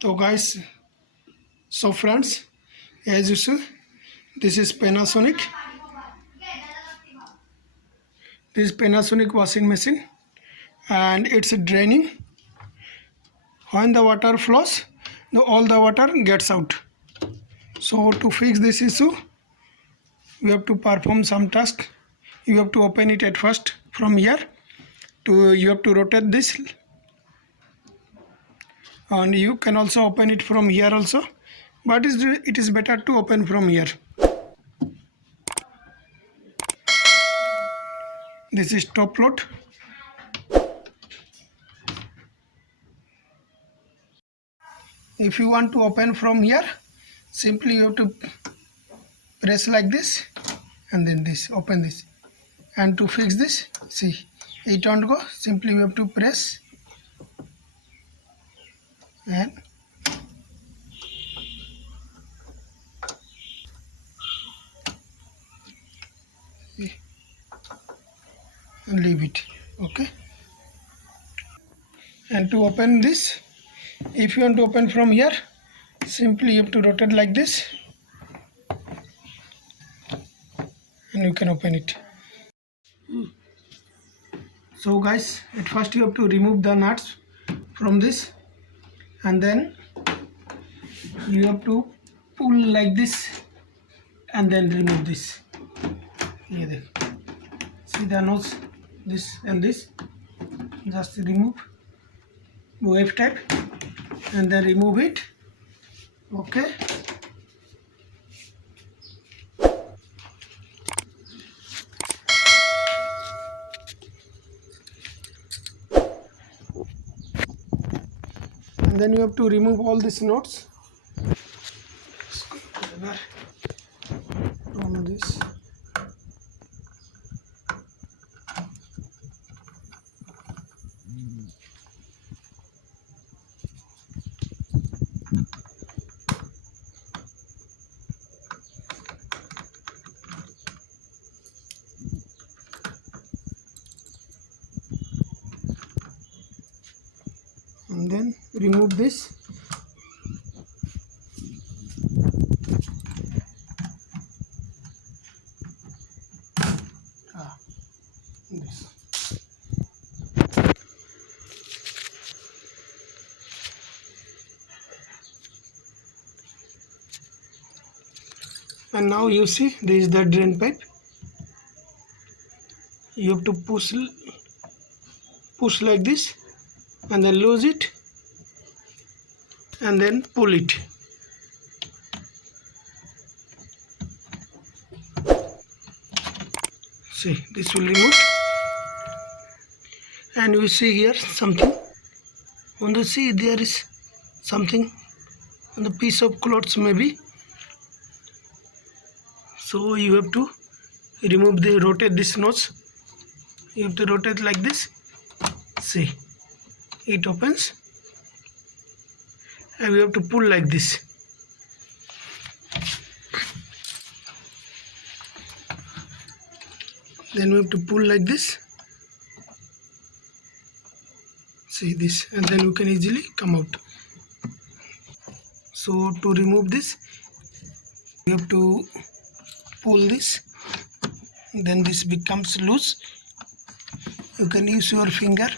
So guys, so friends, as you see, this is Panasonic. This is Panasonic washing machine, and it's draining. When the water flows, all the water gets out. So to fix this issue, we have to perform some task. You have to open it at first from here. You have to rotate this, and you can also open it from here also. But it is better to open from here. This is top load. If you want to open from here, simply you have to press like this and then this, open this. And to fix this, see, it won't go. Simply you have to press and leave it. Okay. And to open this, if you want to open from here, simply you have to rotate like this and you can open it. So guys, at first you have to remove the nuts from this, and then you have to pull like this and then remove this. Here, see the nose, this and this, just remove wave type and then remove it. Okay. And then you have to remove all these knots from this. And then remove this. This. And now you see this is the drain pipe. You have to push like this and then lose it and then pull it. See, this will remove, and you see here something on the see there is something on the piece of clothes maybe. So you have to rotate this nose. You have to rotate like this. See, it opens, and we have to pull like this. Then we have to pull like this. See this, and then you can easily come out. So to remove this, you have to pull this, then this becomes loose. You can use your finger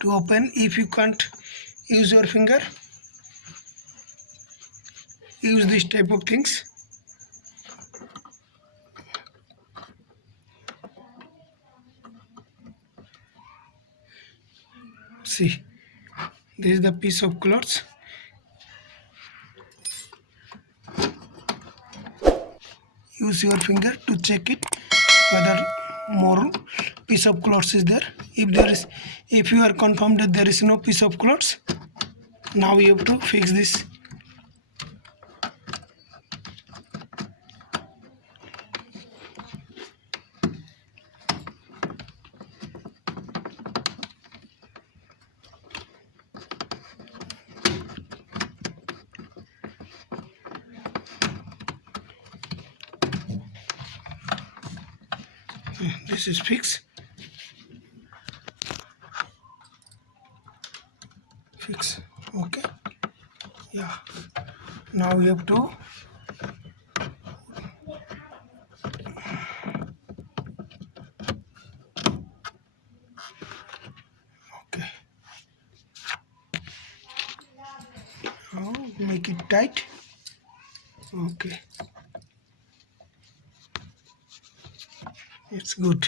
to open. If you can't use your finger, use this type of things. See, this is the piece of clothes. Use your finger to check it whether more piece of clothes is there. If you are confirmed that there is no piece of clothes, now you have to fix this. This is fixed. Okay. Yeah, now we have to okay, now make it tight. Okay, it's good.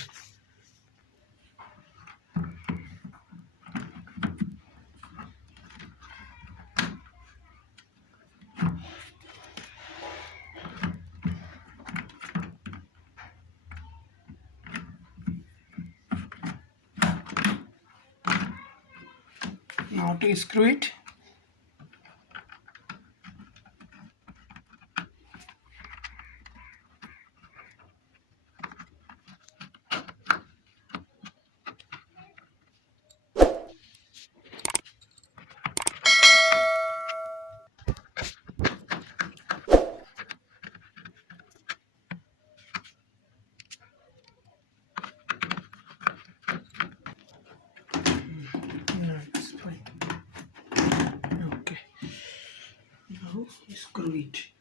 Now to screw it. No, it's fine. Okay, now screw it.